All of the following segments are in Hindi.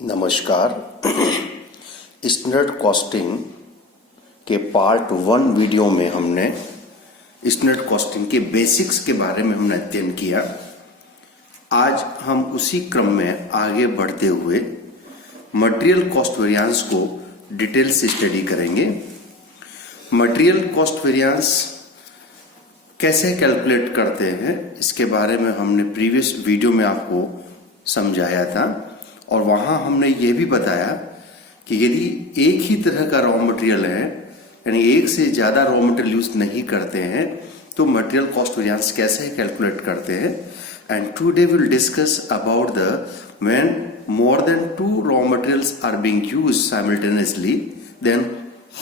नमस्कार। स्टैंडर्ड कॉस्टिंग के पार्ट 1 वीडियो में हमने स्टैंडर्ड कॉस्टिंग के बेसिक्स के बारे में हमने अध्ययन किया। आज हम उसी क्रम में आगे बढ़ते हुए मटेरियल कॉस्ट वेरिएंस को डिटेल से स्टडी करेंगे। मटेरियल कॉस्ट वेरिएंस कैसे कैलकुलेट करते हैं इसके बारे में हमने प्रीवियस वीडियो में आपको समझाया था और वहां हमने ये भी बताया कि यदि एक ही तरह का रॉ मटेरियल है यानी एक से ज्यादा रॉ मटेरियल यूज नहीं करते हैं तो मटेरियल कॉस्ट वेरिएंस कैसे कैलकुलेट करते हैं। And today will discuss about the when more than 2 raw materials are being used simultaneously then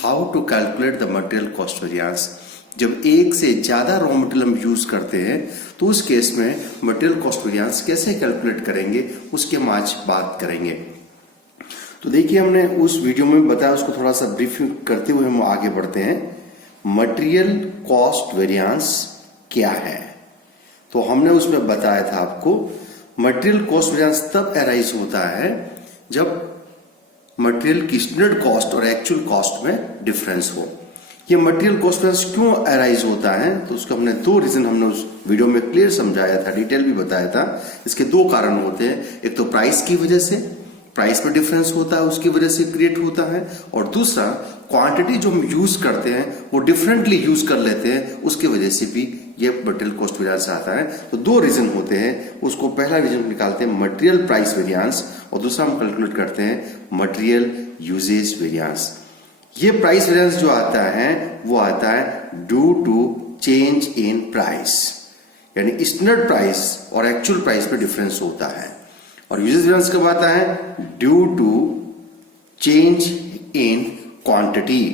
how to calculate the material cost variance. जब एक से ज्यादा रॉ मटेरियल हम यूज करते हैं तो उस केस में मटेरियल कॉस्ट वेरिएंस कैसे कैलकुलेट करेंगे उसके हम आज बात करेंगे। तो देखिए हमने उस वीडियो में बताया, उसको थोड़ा सा ब्रीफ करते हुए हम आगे बढ़ते हैं। मटेरियल कॉस्ट वेरिएंस क्या है तो हमने उसमें बताया था आपको मटेरियल कॉस्ट वेरिएंस तब अराइज होता है जब मटेरियल की स्टैंडर्ड कॉस्ट और एक्चुअल कॉस्ट में डिफरेंस हो। ये मटेरियल कॉस्ट वेरिएंस क्यों अराइज होता है तो उसका हमने 2 रीजन हमने उस वीडियो में क्लियर समझाया था, डिटेल भी बताया था। इसके 2 कारण होते हैं, एक तो प्राइस की वजह से, प्राइस में डिफरेंस होता है उसकी वजह से क्रिएट होता है, और दूसरा क्वांटिटी जो हम यूज करते हैं वो डिफरेंटली यूज कर लेते हैं उसकी वजह से भी ये मटेरियल कॉस्ट वेरिएंस आता है। तो 2 रीजन होते हैं, उसको पहला रीजन निकालते हैं मटेरियल प्राइस वेरिएंस और दूसरा हम कैलकुलेट करते हैं मटेरियल यूजेज वेरिएंस। ये प्राइस वेरिएंस जो आता है वो आता है due to change in price, यानी स्टैंडर्ड प्राइस और एक्चुअल प्राइस में डिफरेंस होता है। और यूजेज वेरिएंस कब आता है? Due to change in quantity.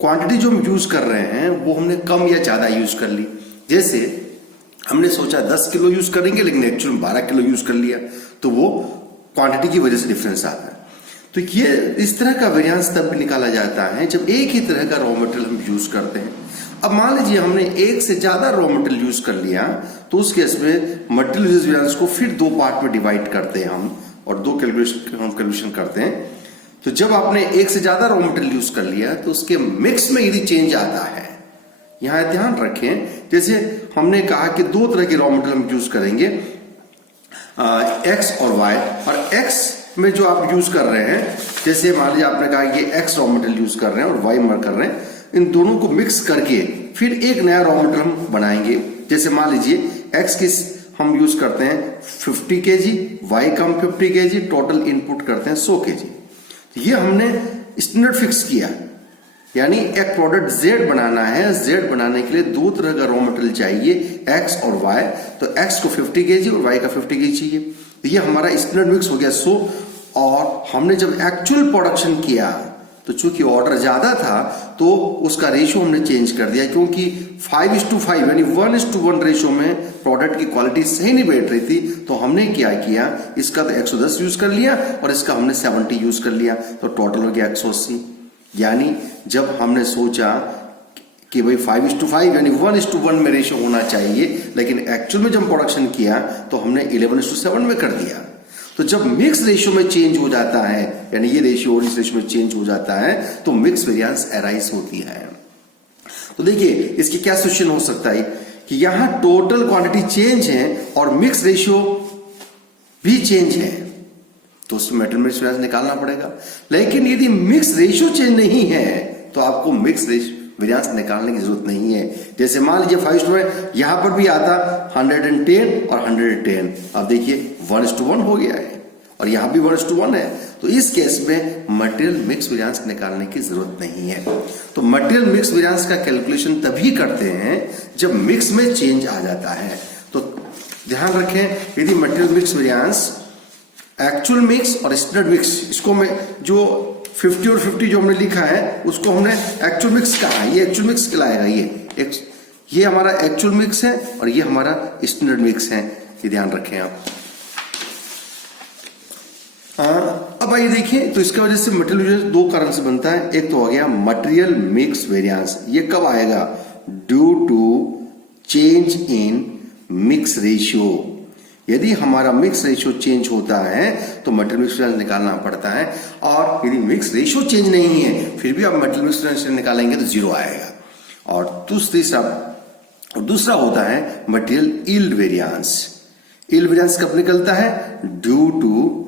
Quantity जो हम यूज कर रहे हैं वो हमने कम या ज्यादा यूज कर ली। जैसे हमने सोचा 10 किलो यूज करेंगे लेकिन एक्चुअल में 12 किलो यूज कर लिया तो वो क्वांटिटी की वजह से डिफरेंस आता है। तो ये इस तरह का वेरिएंस तब भी निकाला जाता है जब एक ही तरह का रॉ मटेरियल हम यूज करते हैं। अब मान लीजिए हमने एक से ज्यादा रॉ मटेरियल यूज कर लिया तो उस केस में मटेरियल यूजेज वेरिएंस को फिर 2 पार्ट में डिवाइड करते हैं हम और 2 कैलकुलेशन करते हैं। तो जब आपने एक से ज्यादा रॉ मटेरियल यूज कर लिया तो उसके मिक्स में यदि चेंज आता है, यहां ध्यान रखें, जैसे हमने कहा कि 2 तरह के रॉ मटेरियल हम यूज करेंगे एक्स और वाई, और एक्स में जो आप यूज कर रहे हैं, जैसे मान लीजिए आपने कहा ये एक्स रॉ मटेरियल यूज कर रहे हैं और वाई कर रहे हैं, इन दोनों को मिक्स करके फिर एक नया रॉ मटेरियल हम बनाएंगे। जैसे मान लीजिए एक्स की हम यूज करते हैं 50 kg, वाई का हम 50 kg, टोटल इनपुट करते हैं 100 kg। ये हमने स्टैंडर्ड फिक्स किया, यानी एक प्रोडक्ट Z बनाना है, Z बनाने के लिए 2 तरह का रॉ मटेरियल चाहिए एक्स और वाई। तो एक्स को 50 kg और वाई का 50 kg चाहिए। तो ये हमारा स्टैंडर्ड मिक्स हो गया 100। और हमने जब एक्चुअल प्रोडक्शन किया तो चूंकि ऑर्डर ज्यादा था तो उसका रेशियो हमने चेंज कर दिया, क्योंकि 5:5 यानी 1:1 रेशियो में प्रोडक्ट की क्वालिटी सही नहीं बैठ रही थी। तो हमने क्या किया, इसका तो 110 यूज कर लिया और इसका हमने 70 यूज कर लिया, तो टोटल हो गया 180। यानी जब हमने सोचा कि भाई 5:5 यानी 1:1 में रेशियो होना चाहिए, लेकिन एक्चुअल में जब प्रोडक्शन किया तो हमने 11:7 में कर दिया। तो जब मिक्स रेशियो में चेंज हो जाता है, यानी ये रेशियो और इस रेशियो में चेंज हो जाता है तो मिक्स वेरिएंस अराइज होती है। तो देखिए इसकी क्या सोल्यूशन हो सकता है कि यहां टोटल क्वांटिटी चेंज है और मिक्स रेशियो भी चेंज है, तो उसमें मटेरियल मिक्स वेरिएंस निकालना पड़ेगा। लेकिन यदि मिक्स रेशियो चेंज नहीं है तो आपको मिक्स वेरिएंस निकालने की जरूरत नहीं है। जैसे मान लीजिए 5:1 यहां पर भी आता 110 और 110, अब देखिए 1:1 हो गया है और यहां भी 1:1 है। तो इस केस में मटेरियल मिक्स वेरिएंस निकालने की जरूरत नहीं है। तो मटेरियल मिक्स वेरिएंस का कैलकुलेशन तभी करते हैं जब मिक्स में चेंज आ जाता है। तो ध्यान रखें, यदि material mix variance actual mix और स्टैंडर्ड मिक्स, इसको मैं जो 50 और 50 जो हमने लिखा है उसको हमने एक्चुअल मिक्स कहा है, ये एक्चुअल मिक्स कहलाएगा। ये हमारा एक्चुअल मिक्स है और ये हमारा स्टैंडर्ड मिक्स है, ये ध्यान रखें आप। अब आइए देखिए, तो इसका वजह से मटेरियल यूजेज 2 कारण से बनता है। एक तो हो गया मटेरियल मिक्स वेरिएंस, ये कब आएगा? Due to change in mix ratio. यदि हमारा मिक्स रेशियो चेंज होता है तो मटेरियल मिक्स वेरिएंस निकालना पड़ता है, और यदि मिक्स रेशियो चेंज नहीं है फिर भी आप मटेरियल मिक्स वेरिएंस निकालेंगे तो जीरो आएगा। और दूसरा होता है material yield variance. Yield variance कब निकलता है? Due to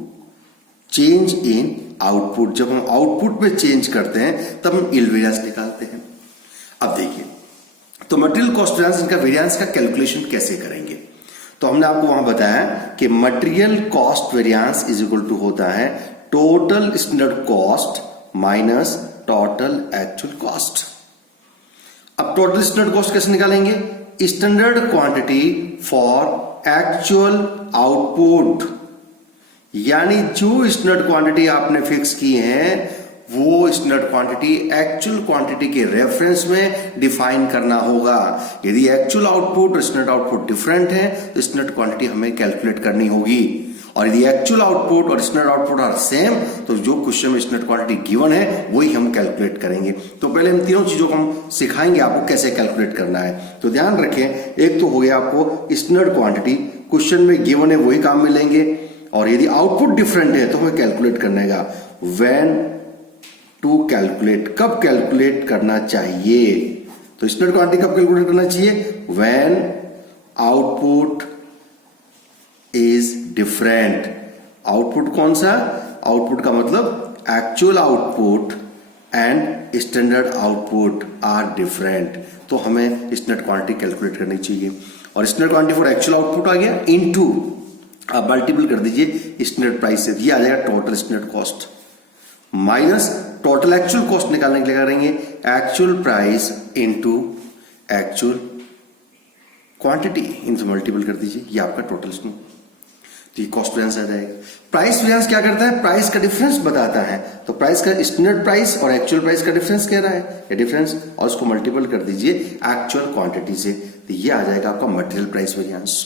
change in output. जब हम आउटपुट में चेंज करते हैं तब हम यील्ड वेरिएंस निकालते हैं। अब देखिए, तो मटेरियल कॉस्ट वेरिएंस, इनका वेरिएंस का कैलकुलेशन कैसे करेंगे? तो हमने आपको वहां बताया कि material cost variance is equal to होता है total standard cost minus total actual cost. अब टोटल स्टैंडर्ड कॉस्ट कैसे निकालेंगे? Standard quantity for actual output, यानी जो स्टैंडर्ड क्वांटिटी आपने फिक्स की है वो स्टैंडर्ड क्वांटिटी एक्चुअल क्वांटिटी के रेफरेंस में डिफाइन करना होगा। यदि एक्चुअल आउटपुट और स्टैंडर्ड आउटपुट डिफरेंट है तो स्टैंडर्ड क्वांटिटी हमें कैलकुलेट करनी होगी, और यदि एक्चुअल आउटपुट और स्टैंडर्ड आउटपुट आर सेम तो जो क्वेश्चन में स्टैंडर्ड क्वांटिटी गिवन है वही हम कैलकुलेट करेंगे। तो पहले हम तीनों चीजों को हम सिखाएंगे आपको कैसे कैलकुलेट करना है। तो ध्यान रखें, एक तो हो गया आपको स्टैंडर्ड क्वांटिटी, क्वेश्चन में गिवन है वही काम मिलेंगे, और यदि आउटपुट डिफरेंट है तो हमें कैलकुलेट करने का व्हेन टू कैलकुलेट, कब कैलकुलेट करना चाहिए। तो स्टैंडर्ड क्वांटिटी कब कैलकुलेट करना चाहिए? When output is different. Output कौन सा? आउटपुट का मतलब actual output and standard output are different. तो हमें स्टैंडर्ड क्वांटिटी कैलकुलेट करनी चाहिए, और standard quantity for actual output आ गया इनटू, आप मल्टीपल कर दीजिए स्टैंडर्ड प्राइस से, ये आ जाएगा total standard cost minus total actual cost निकालने के लिए करेंगे actual price into actual quantity, इनसे मल्टीपल कर दीजिए, ये आपका टोटल स्टैंडर्ड, तो ये कॉस्ट वेरिएंस आ जाएगा। प्राइस वेरिएंस क्या करता है? प्राइस का डिफरेंस बताता है। तो प्राइस का स्टैंडर्ड प्राइस और एक्चुअल प्राइस का डिफरेंस कह रहा है, ये डिफरेंस, और उसको मल्टीपल कर दीजिए एक्चुअल क्वांटिटी से, तो ये आ जाएगा आपका material price variance.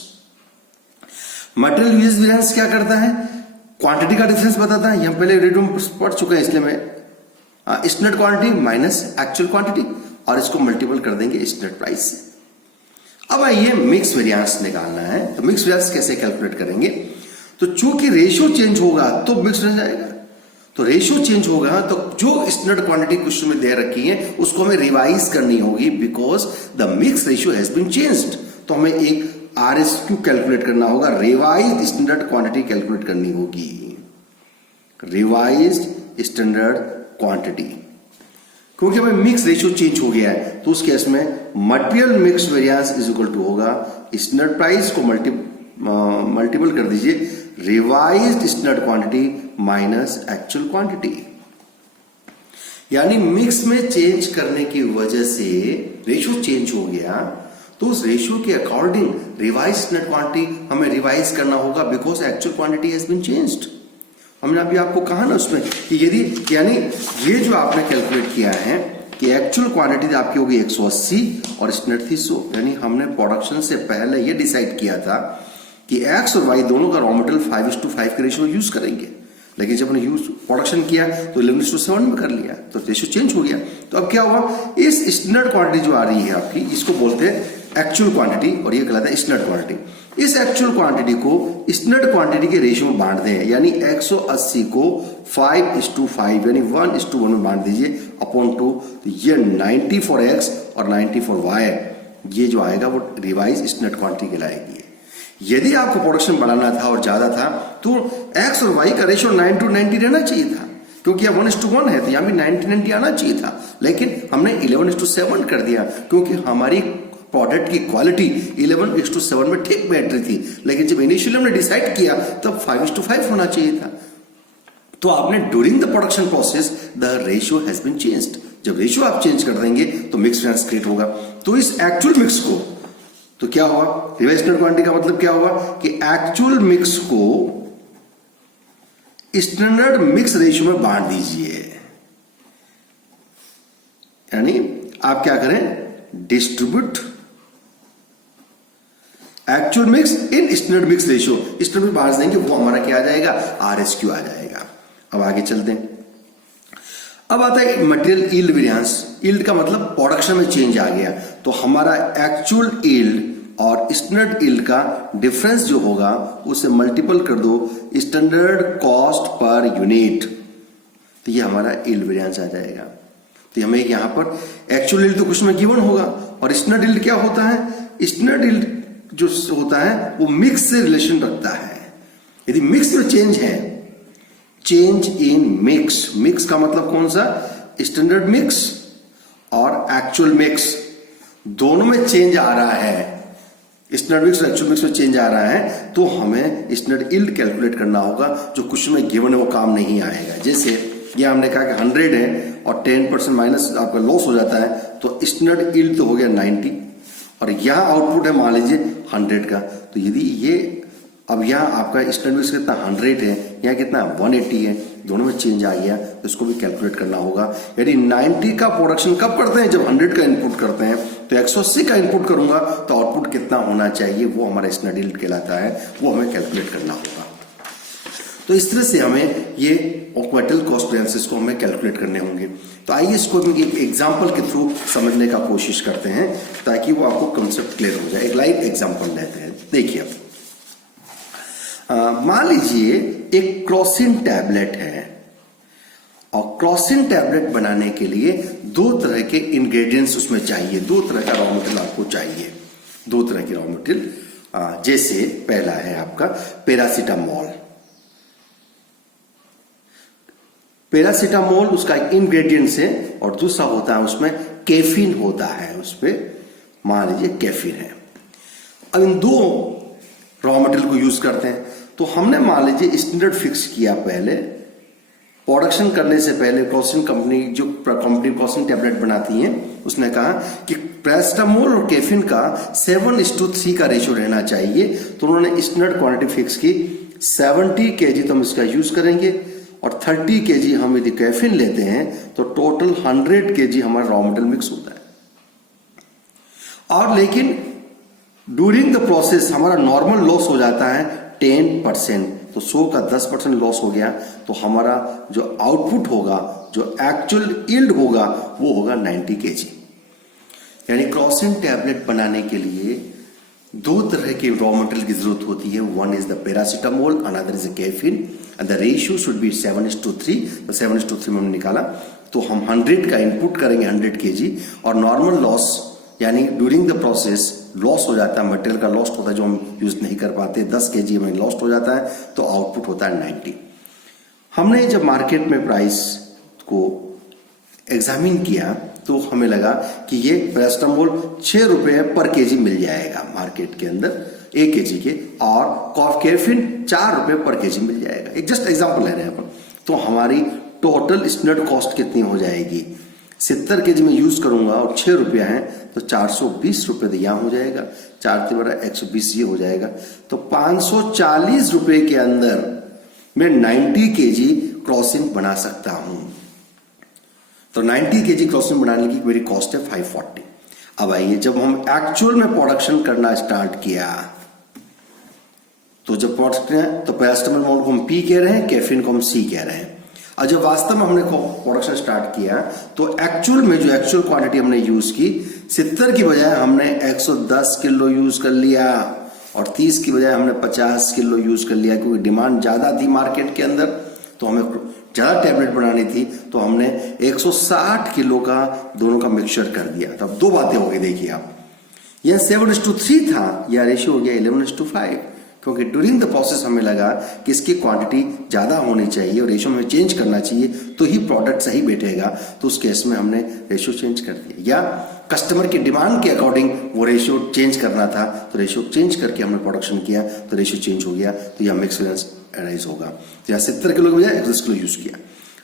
Material use variance क्या करता है? क्वांटिटी का डिफरेंस बताता है, हम पहले रेडियो में पढ़ चुके हैं, इसलिए मैं standard quantity minus actual quantity, और इसको मल्टीपल कर देंगे स्टैंडर्ड प्राइस से। अब आइए मिक्स वेरिएंस निकालना है, तो मिक्स वेरिएंस कैसे कैलकुलेट करेंगे? तो चूंकि रेशियो चेंज होगा तो मिक्स वेरिएंस आएगा, तो रेशियो चेंज होगा तो जो स्टैंडर्ड क्वांटिटी क्वेश्चन में दे रखी है उसको हमें रिवाइज करनी होगी, because the mix ratio has been changed. तो हमें एक RSQ कैलकुलेट करना होगा, रिवाइज्ड स्टैंडर्ड क्वांटिटी कैलकुलेट करनी होगी, रिवाइज्ड स्टैंडर्ड क्वांटिटी, क्योंकि हमें मिक्स रेशियो चेंज हो गया है। तो उस केस में material mix variance is equal to होगा स्टैंडर्ड प्राइस को मल्टीपल कर दीजिए revised standard quantity minus actual quantity, यानी मिक्स में चेंज करने की वजह से रेशियो चेंज हो गया, तो उस रेशियो के अकॉर्डिंग रिवाइज स्टैंडर्ड क्वांटिटी हमें रिवाइज करना होगा, because actual quantity has been changed. हमने अभी आपको कहा ना उसमें कि यदि, यानी ये जो आपने कैलकुलेट किया है कि एक्चुअल क्वांटिटी आपकी होगी 180 और स्टैंडर्ड थी 100, यानी हमने प्रोडक्शन से पहले ये डिसाइड किया था कि एक्स और वाई दोनों का रॉ मटेरियल 5:5 के रेशियो में यूज करेंगे, लेकिन जब हमने यूज प्रोडक्शन किया तो 11:7 में कर लिया, तो रेशियो चेंज हो गया। तो अब क्या हुआ, इस स्टैंडर्ड क्वांटिटी जो आ रही है आपकी, इसको बोलते हैं एक्चुअल क्वांटिटी और ये कहलाता है स्टैंडर्ड क्वांटिटी। इस एक्चुअल क्वांटिटी को स्टैंडर्ड क्वांटिटी के रेशियो में बांट दें, यानी 180 को 5:5 यानी 1:1 में बांट दीजिए अपॉन 2, तो ये 90 फॉर एक्स और 90 फॉर वाई, ये जो आएगा वो रिवाइज स्टैंडर्ड क्वांटिटी कहलाएगी। यदि आपको प्रोडक्शन बढ़ाना था और ज्यादा था तो एक्स और वाई का रेशियो 9:90 रहना चाहिए था, क्योंकि अब 1:1 है तो यहां भी 90:90 आना चाहिए था, लेकिन हमने 11:7 कर दिया, क्योंकि हमारी प्रोडक्ट की क्वालिटी 11:7 में ठीक बैठ रही थी, लेकिन जब इनिशियली हमने डिसाइड किया तब 5:5 होना चाहिए था। तो आपने during the production process the ratio has been changed, जब रेशियो आप चेंज कर देंगे तो मिक्स वेरिएंस क्रिएट होगा। तो इस एक्चुअल मिक्स को, तो क्या हुआ, रिवाइज्ड स्टैंडर्ड क्वांटिटी का मतलब क्या हुआ कि एक्चुअल मिक्स को स्टैंडर्ड मिक्स रेशियो में बांट दीजिए, यानी आप क्या करें, distribute actual mix in standard mix ratio, standard में बांट देंगे, वो हमारा क्या आ जाएगा, RSQ आ जाएगा। अब आगे चलते हैं। अब आता है मटेरियल यील्ड वेरिएंस। यील्ड का मतलब प्रोडक्शन में चेंज आ गया, तो हमारा एक्चुअल यील्ड और स्टैंडर्ड यील्ड का डिफरेंस जो होगा उसे मल्टीपल कर दो स्टैंडर्ड कॉस्ट पर यूनिट, तो ये हमारा यील्ड वेरिएंस आ जाएगा। तो हमें यहाँ पर एक्चुअल यील्ड तो कुछ में गिवन होगा, और स्टैंडर्ड यील्ड क्या होता है, स्टैंडर्ड यील्ड जो होता है वो मिक्स से रिलेशन रखता है। यदि मिक्स में चेंज है, चेंज इन मिक्स, मिक्स का मतलब कौन सा, स्टैंडर्ड मिक्स और एक्चुअल मिक्स, दोनों में चेंज आ रहा है, स्टैंडर्ड मिक्स और एक्चुअल मिक्स में चेंज आ रहा है, तो हमें स्टैंडर्ड यील्ड कैलकुलेट करना होगा। जो कुछ में गिवन है वो काम नहीं आएगा। जैसे ये हमने कहा कि 100 है और 10% माइनस आपका लॉस हो जाता है, तो स्टैंडर्ड यील्ड तो हो गया 90, और यहाँ आउटपुट है मान लीजिए 100 का। तो यदि ये अब यहाँ आपका स्टैंडर्ड मिक्स कितना 100 है, यहाँ कितना 180 है, दोनों में चेंज आ गया, तो इसको भी कैलकुलेट करना होगा। यदि 90 का प्रोडक्शन कब करते हैं, जब 100 का इनपुट करते हैं, तो 180 का इनपुट करूंगा तो आउटपुट कितना होना चाहिए, वो हमारा स्टैंडर्ड यील्ड कहलाता है, वो हमें कैलकुलेट करना होगा। तो इस तरह से हमें ये मेटेरियल कॉस्ट वेरिएंसेस को हमें कैलकुलेट करने होंगे। तो आइए इसको एक एग्जांपल के थ्रू समझने का कोशिश करते हैं ताकि वो आपको कंसेप्ट क्लियर हो जाए। एक लाइव एग्जांपल लेते हैं। देखिए, मान लीजिए एक क्रॉसिन टैबलेट है, और क्रॉसिन टैबलेट बनाने के लिए 2 तरह के इंग्रेडिएंट्स उसमें चाहिए, 2 तरह का रॉ मटेरियल आपको चाहिए, 2 तरह के रॉ मटेरियल। जैसे पहला है आपका पैरासीटामोल। पैरासीटामोल उसका एक इंग्रेडिएंट्स है, और दूसरा होता है उसमें कैफीन होता है, उसपे मान लीजिए कैफीन है। अब इन 2 रॉ मटेरियल को यूज करते हैं। तो हमने मान लीजिए स्टैंडर्ड फिक्स किया, पहले प्रोडक्शन करने से पहले क्रॉसिन कंपनी, जो कंपनी क्रॉसिन टैबलेट बनाती है, उसने कहा कि पैरासीटामोल और कैफीन का 7:3 का रेशियो रहना चाहिए। तो उन्होंने स्टैंडर्ड क्वांटिटी फिक्स की 70 kg तो हम इसका यूज करेंगे, और 30 kg हम यदि कैफीन लेते हैं तो टोटल 100 kg हमारा रॉ मटेरियल मिक्स होता है। और लेकिन ड्यूरिंग द प्रोसेस हमारा नॉर्मल लॉस हो जाता है 10%, तो 100 का 10% लॉस हो गया, तो हमारा जो आउटपुट होगा, जो एक्चुअल यील्ड होगा, वो होगा 90 kg। यानी क्रॉसिन टैबलेट बनाने के लिए 2 तरह के रॉ मटेरियल की जरूरत होती है। One is the paracetamol, another is the caffeine, and the ratio should be 7:3। तो 7:3 में हमने निकाला, तो हम 100 का इनपुट करेंगे 100 kg, और नॉर्मल लॉस यानी ड्यूरिंग द प्रोसेस लॉस हो जाता है, मटेरियल का लॉस्ट होता है जो हम यूज नहीं कर पाते, 10 kg में लॉस्ट हो जाता है, तो आउटपुट होता है 90। हमने जब मार्केट में प्राइस को एग्जामिन किया तो हमें लगा कि ये पैरासीटामोल 6 रुपए पर केजी मिल जाएगा मार्केट के अंदर 1 kg के, और कैफीन 4 रुपए पर केजी मिल जाएगा। एक जस्ट एग्जांपल ले रहे हैं अपन। तो हमारी टोटल स्टैंडर्ड कॉस्ट कितनी हो जाएगी, 70 kg में यूज करूंगा और 6 रुपया है, तो 420 रुपए यहाँ हो जाएगा, 4×120 ये हो जाएगा। तो 540 रुपए के अंदर मैं 90 kg क्रॉसिन बना सकता हूं। तो 90 kg क्रॉसिन बनाने की मेरी कॉस्ट है 540। अब आइए, जब हम एक्चुअल में प्रोडक्शन करना स्टार्ट किया, तो जब प्रोडक्शन, तो पैरासीटामोल को हम पी कह रहे हैं, कैफीन को हम सी कह रहे हैं। और जब वास्तव में हमने प्रोडक्शन स्टार्ट किया, तो एक्चुअल में जो एक्चुअल क्वांटिटी हमने यूज की, 70 की बजाय हमने 110 किलो यूज कर लिया, और 30 की बजाय हमने 50 किलो यूज कर लिया, क्योंकि डिमांड ज्यादा थी मार्केट के अंदर, तो हमें ज्यादा टैबलेट बनानी थी, तो हमने 160 किलो का दोनों का मिक्सचर कर दिया। तब 2 बातें हो गई, देखिए आप, यह 7:3 था, यह रेशियो हो गया 11:5, क्योंकि ड्यूरिंग द प्रोसेस हमें लगा कि इसकी क्वांटिटी ज्यादा होनी चाहिए और रेशियो में चेंज करना चाहिए, तो ही प्रोडक्ट सही बैठेगा। तो उस केस में हमने रेशियो चेंज कर दिया, या कस्टमर की डिमांड के अकॉर्डिंग वो रेशियो चेंज करना था, तो रेशियो चेंज करके हमने प्रोडक्शन किया, तो रेशियो चेंज हो गया, तो यह मिक्स वेरिएंस अराइज होगा। तो यहाँ 70 किलो के बजाय 110 किलो यूज किया।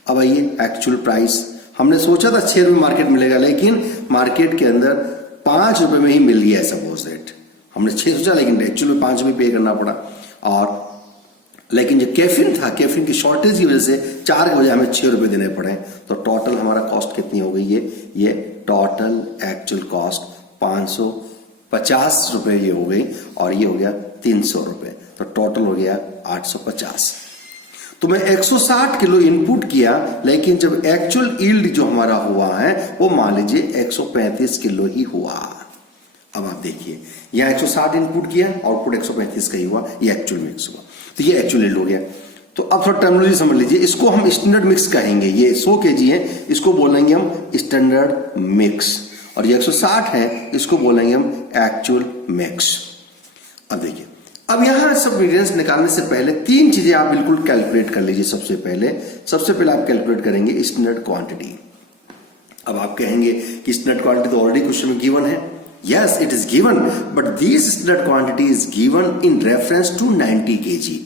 अब आइए, एक्चुअल प्राइस हमने सोचा था 6 रुपये मार्केट मिलेगा, लेकिन मार्केट के अंदर 5 रुपए में ही मिल गया। सपोज दैट हमने 6 सोचा, लेकिन एक्चुअल में 5 रुपए पे करना पड़ा। और लेकिन जो कैफीन था, कैफीन की शॉर्टेज की वजह से 4 के बजाय हमें 6 रुपए देने पड़े। तो टोटल हमारा कॉस्ट कितनी हो गई, ये टोटल एक्चुअल कॉस्ट 550 रुपए ये हो गई, और ये हो गया 300 रुपए, तो टोटल हो गया 850। तो मैं 160 किलो इनपुट किया, लेकिन जब एक्चुअल यील्ड जो हमारा हुआ है वो मान लीजिए 135 किलो ही हुआ। अब आप देखिए यहाँ 160 इनपुट किया, आउटपुट 135 का ही हुआ, ये एक्चुअल मिक्स हुआ, तो ये एक्चुअल यील्ड हो गया। तो अब थोड़ा टर्मिनोलॉजी समझ लीजिए, इसको हम स्टैंडर्ड मिक्स कहेंगे। ये 100 kg है, इसको बोलेंगे हम स्टैंडर्ड मिक्स, और ये 160 है, इसको बोलेंगे हम एक्चुअल मिक्स। अब देखिए, अब यहां सब वेरिएंस निकालने से पहले तीन चीजें आप बिल्कुल कैलकुलेट कर लीजिए। सबसे पहले आप कैलकुलेट करेंगे स्टैंडर्ड क्वांटिटी। अब आप कहेंगे कि स्टैंडर्ड क्वांटिटी तो ऑलरेडी क्वेश्चन में गिवन है। Yes, it is given, but this standard quantity is given in reference to 90 kg।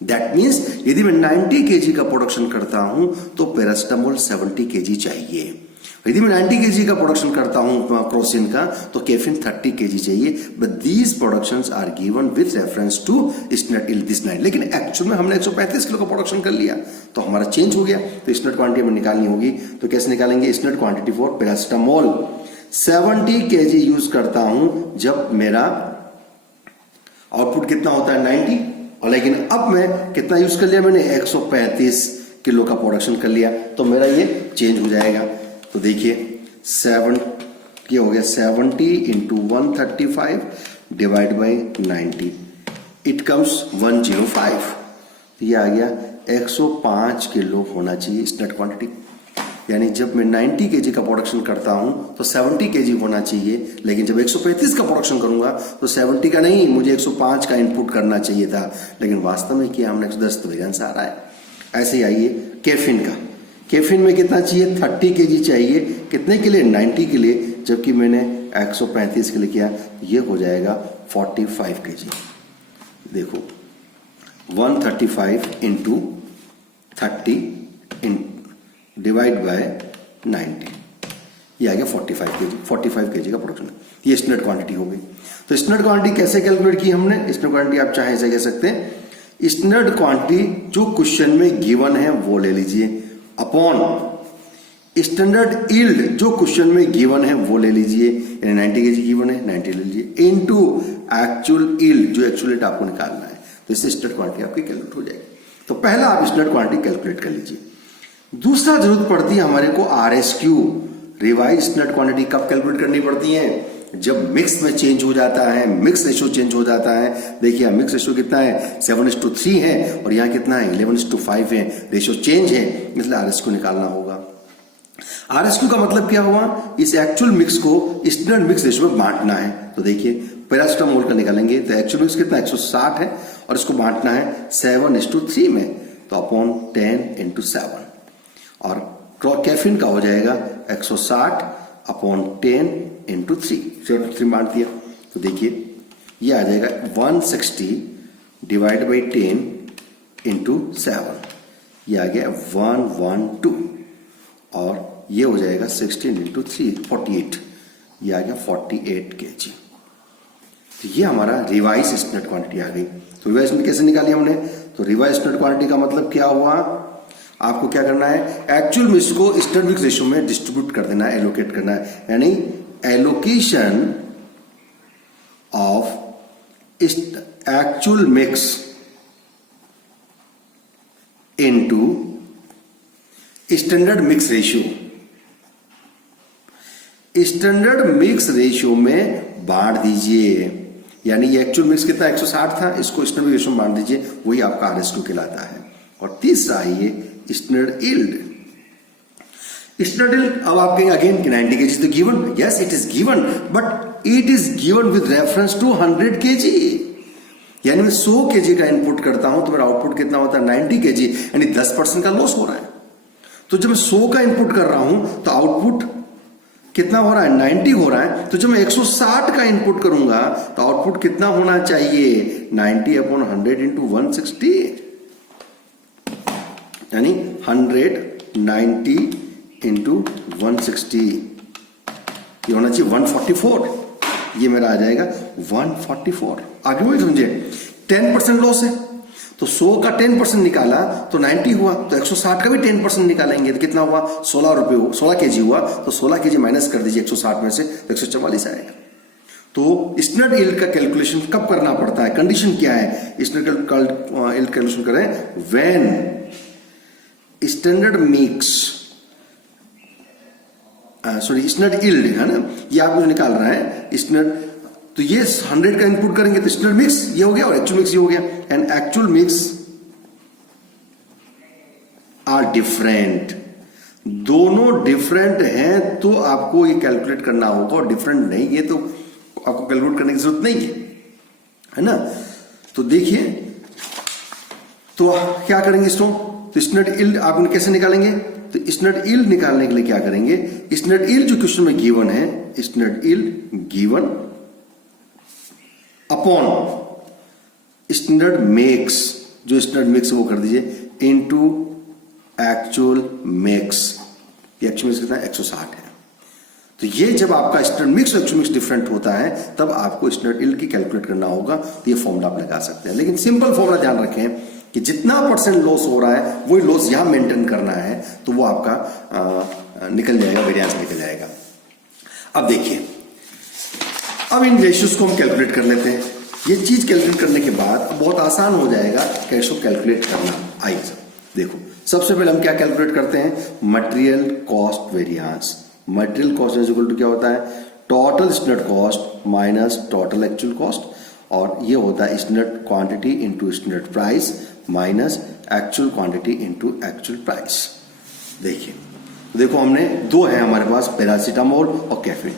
That means यदि मैं 90 kg का प्रोडक्शन करता हूं तो पैरासिटामोल 70 kg चाहिए। यदि मैं 90 kg का प्रोडक्शन करता हूं क्रोसिन का, तो कैफीन 30 kg चाहिए। But these productions are given with reference to standard this 9। लेकिन एक्चुअल में हमने 135 किलो का प्रोडक्शन कर लिया, तो हमारा चेंज हो गया। तो स्टैंडर्ड क्वांटिटी हमें निकालनी होगी, तो कैसे निकालेंगे? Standard quantity for paracetamol 70 kg use करता हूं जब मेरा आउटपुट कितना होता है 90, और लेकिन अब मैं कितना यूज कर लिया? मैंने 135 किलो का प्रोडक्शन कर लिया, तो मेरा ये चेंज हो जाएगा। तो देखिए 7 ये हो गया 70 into 135 divide by 90, it comes 105। ये आ गया 105 किलो होना चाहिए स्टैंडर्ड क्वांटिटी। यानी जब मैं 90 kg का प्रोडक्शन करता हूं तो 70 kg होना चाहिए, लेकिन जब 135 का प्रोडक्शन करूंगा तो 70 का नहीं, मुझे 105 का इनपुट करना चाहिए था। लेकिन वास्तव में किया हमने 110, तो वेरिएंस आ रहा है। ऐसे ही आइए कैफीन का। कैफीन में कितना चाहिए? 30 kg चाहिए। कितने के लिए? 90 के लिए, जबकि मैंने 135 के लिए किया। ये हो जाएगा 45 kg। देखो 135 इंटू 30 डिवाइड बाय 90, ये आ गया 45 kg का प्रोडक्शन। ये स्टैंडर्ड क्वांटिटी हो गई। तो स्टैंडर्ड क्वांटिटी कैसे कैलकुलेट की हमने? स्टैंडर्ड क्वांटिटी आप चाहे ऐसे कह सकते हैं, स्टैंडर्ड क्वांटिटी जो क्वेश्चन में गिवन है वो ले लीजिए, अपॉन स्टैंडर्ड यील्ड जो क्वेश्चन में गिवन है वो ले लीजिए, यानी 90 kg गिवन है 90 ले लीजिए, इनटू एक्चुअल यील्ड जो एक्चुअल रेट आपको निकालना है। तो इससे स्टैंडर्ड क्वांटिटी आपकी कैलकुलेट हो जाएगी। तो पहला आप स्टैंडर्ड क्वांटिटी कैलकुलेट कर लीजिए। दूसरा जरूरत पड़ती है हमारे को RSQ, रिवाइज स्टैंडर्ड क्वांटिटी। कब कैलकुलेट करनी पड़ती है? जब मिक्स में चेंज हो जाता है, मिक्स रेशियो चेंज हो जाता है। देखिए मिक्स रेशियो कितना है? 7:3 है, और यहाँ कितना है? 11:5 है। रेशियो चेंज है, इसलिए RSQ निकालना होगा। RSQ का मतलब क्या हुआ? इस एक्चुअल मिक्स को स्टैंडर्ड मिक्स रेशियो में बांटना है। तो देखिए पैरासिटामोल का निकालेंगे, तो एक्चुअल मिक्स कितना? 160 है, और इसको बांटना है 7:3 में, तो अपॉन 10 इंटू 7। और कैफीन का हो जाएगा 160 अपॉन 10 इंटू 3 बांट दिया। तो देखिए ये आ जाएगा 160 डिवाइड बाई 10 इंटू 7, ये आ गया 112, और ये हो जाएगा 16 इंटू 3 48, ये आ गया 48 kg। तो ये हमारा रिवाइज स्टैंडर्ड क्वांटिटी आ गई। तो रिवाइज में कैसे निकाली हमने? तो रिवाइज स्टैंडर्ड क्वांटिटी का मतलब क्या हुआ? आपको क्या करना है? एक्चुअल मिक्स को स्टैंडर्ड मिक्स रेशियो में डिस्ट्रीब्यूट कर देना है, एलोकेट करना है। यानी allocation of actual mix into standard mix ratio. Standard mix ratio में बांट दीजिए। यानी ये एक्चुअल मिक्स कितना? 160 था, इसको स्टैंडर्ड रेशियो में बांट दीजिए, वही आपका RSQ कहलाता है। और तीसरा आइए स्टैंडर्ड यील्ड। स्टैंडर्ड यील्ड, अब आप कहेंगे अगेन कि 90 kg तो given. Yes, it is given, but it is given with reference to 100 kg। यानी मैं 100 kg का इनपुट करता हूं तो मेरा आउटपुट कितना होता है? 90 kg, यानी 10% का लॉस हो रहा है। तो जब मैं 100 का इनपुट कर रहा हूं तो आउटपुट कितना हो रहा है? 90 हो रहा है। तो जब मैं 160 का इनपुट करूंगा तो आउटपुट कितना होना चाहिए? 90 अपॉन 100 इंटू 160, यानी 190 इंटू 160, ये होना चाहिए 144। ये मेरा आ जाएगा 144। आगे वही समझे, 10% लॉस है, तो 100 का 10% निकाला तो 90 हुआ, तो 160 का भी 10% निकालेंगे तो कितना हुआ? 16 kg हुआ। तो 16 kg माइनस कर दीजिए 160 में से, तो 144 आएगा। तो स्टैंडर्ड यील्ड का कैलकुलेशन कब करना पड़ता है? कंडीशन क्या है? स्टैंडर्ड यील्ड कैलकुलेशन करें when standard mix, standard yield है ना, ये आपको निकालना है। स्टैंडर्ड तो ये 100 का इनपुट करेंगे तो स्टैंडर्ड मिक्स ये हो गया और एक्चुअल मिक्स ये हो गया, and actual mix are different. दोनों डिफरेंट हैं तो आपको ये कैलकुलेट करना होगा, और डिफरेंट नहीं है तो आपको कैलकुलेट करने की जरूरत नहीं है ना। तो देखिए, तो क्या करेंगे इसको, तो स्टैंडर्ड यील्ड आप कैसे निकालेंगे, तो स्टैंडर्ड यील्ड निकालने के लिए क्या करेंगे, स्टैंडर्ड यील्ड जो क्वेश्चन में गिवन है, standard yield given upon standard mix, जो स्टैंडर्ड मिक्स वो कर दीजिए into actual mix. Actual mix कितना है, 160 है। तो ये जब आपका स्टैंडर्ड मिक्स और एक्चुअल मिक्स डिफरेंट होता है तब आपको स्टैंडर्ड यील्ड की कैलकुलेट करना होगा। तो ये फॉर्मूला आप लगा सकते हैं, लेकिन सिंपल फॉर्मूला ध्यान रखें कि जितना परसेंट लॉस हो रहा है वही लॉस यहां मेंटेन करना है, तो वो आपका निकल जाएगा, वेरिएंस निकल जाएगा। अब देखिए, अब इन रेशियोज को हम कैलकुलेट कर लेते हैं। ये चीज कैलकुलेट करने के बाद बहुत आसान हो जाएगा कैसे कैलकुलेट करना। आइए देखो, सबसे पहले हम क्या कैलकुलेट करते हैं, material cost variance. Material cost is equal to क्या होता है, total standard cost minus total actual cost, और ये होता है standard quantity into standard price minus actual quantity into actual price. देखिए, देखो हमने दो है हमारे पास, पैरासीटामोल और कैफीन।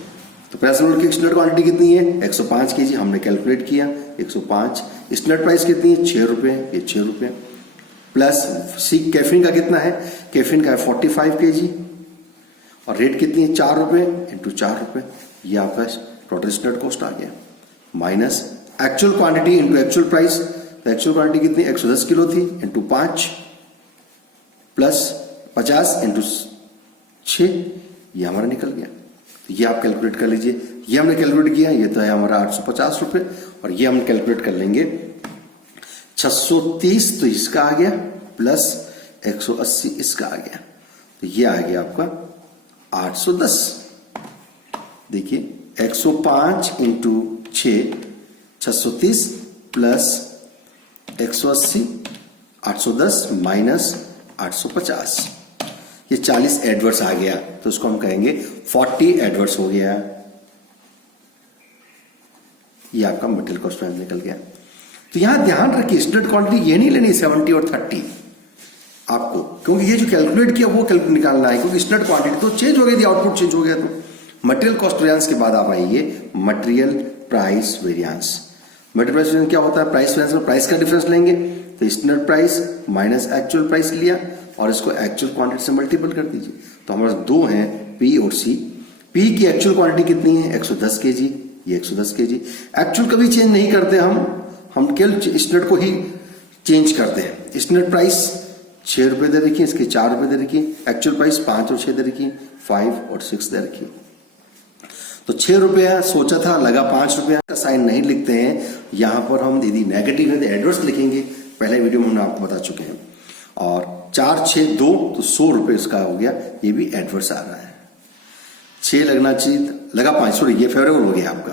तो पैरासीटामोल की स्टैंडर्ड क्वांटिटी कितनी है, 105 kg, हमने कैलकुलेट किया 105। स्टैंडर्ड प्राइस कितनी है, 6 रुपए, ये 6 रुपए, प्लस सी कैफीन का कितना है, कैफीन का है 45 kg, और रेट कितनी है, 4 रुपए इंटू 4 रुपए, ये आपका टोटल स्टैंडर्ड कॉस्ट आ गया, minus actual quantity into actual price. तो एक्चुअल क्वांटिटी कितनी, 110 किलो थी, इंटू 5 प्लस 50 इंटू 6, ये हमारा निकल गया। तो ये आप कैलकुलेट कर लीजिए, ये हमने कैलकुलेट किया, ये तो है हमारा 850 रुपए, और ये हम कैलकुलेट कर लेंगे 630, तो इसका आ गया, प्लस 180 इसका आ गया, तो ये आ गया आपका 810। देखिए 105 इंटू 6 630 प्लस 180 810 माइनस 850, ये 40 एडवर्स आ गया, तो उसको हम कहेंगे 40 एडवर्स हो गया। ये आपका मटेरियल कॉस्ट निकल गया। तो यहां ध्यान रखिए, स्टैंडर्ड क्वांटिटी ये नहीं लेनी 70 और 30 आपको, क्योंकि ये जो कैलकुलेट किया वो कैलकुलेट निकालना है, क्योंकि स्टैंडर्ड क्वांटिटी तो चेंज हो गई थी, आउटपुट चेंज हो गया। तो मटेरियल कॉस्ट वेरिएंस के बाद आप आइए material price variance. Material price variance क्या होता है, प्राइस वेरिएंस में प्राइस का डिफरेंस लेंगे, तो standard price minus actual price लिया और इसको एक्चुअल क्वांटिटी से मल्टीपल कर दीजिए। तो हमारे दो हैं पी और सी। पी की एक्चुअल क्वांटिटी कितनी है, 110 kg, ये 110 kg। एक्चुअल कभी चेंज नहीं करते हम केवल स्टैंडर्ड को ही चेंज करते हैं। स्टैंडर्ड प्राइस 6 रुपए दे रखिए, इसके 4 रुपए दे रखिए, एक्चुअल प्राइस 5 और 6 दे रखिए, 5 और 6 दे रखिए। तो 6 रुपया सोचा था, लगा 5 रुपया का साइन नहीं लिखते हैं। यहां पर हम यदि नेगेटिव है तो एडवर्स लिखेंगे, पहले वीडियो में हमने आपको बता चुके हैं। और 4 6 2, तो 100 रुपये इसका हो गया, ये भी एडवर्स आ रहा है। 6 लगना चाहिए, लगा 5, सॉरी ये फेवरेबल हो गया आपका,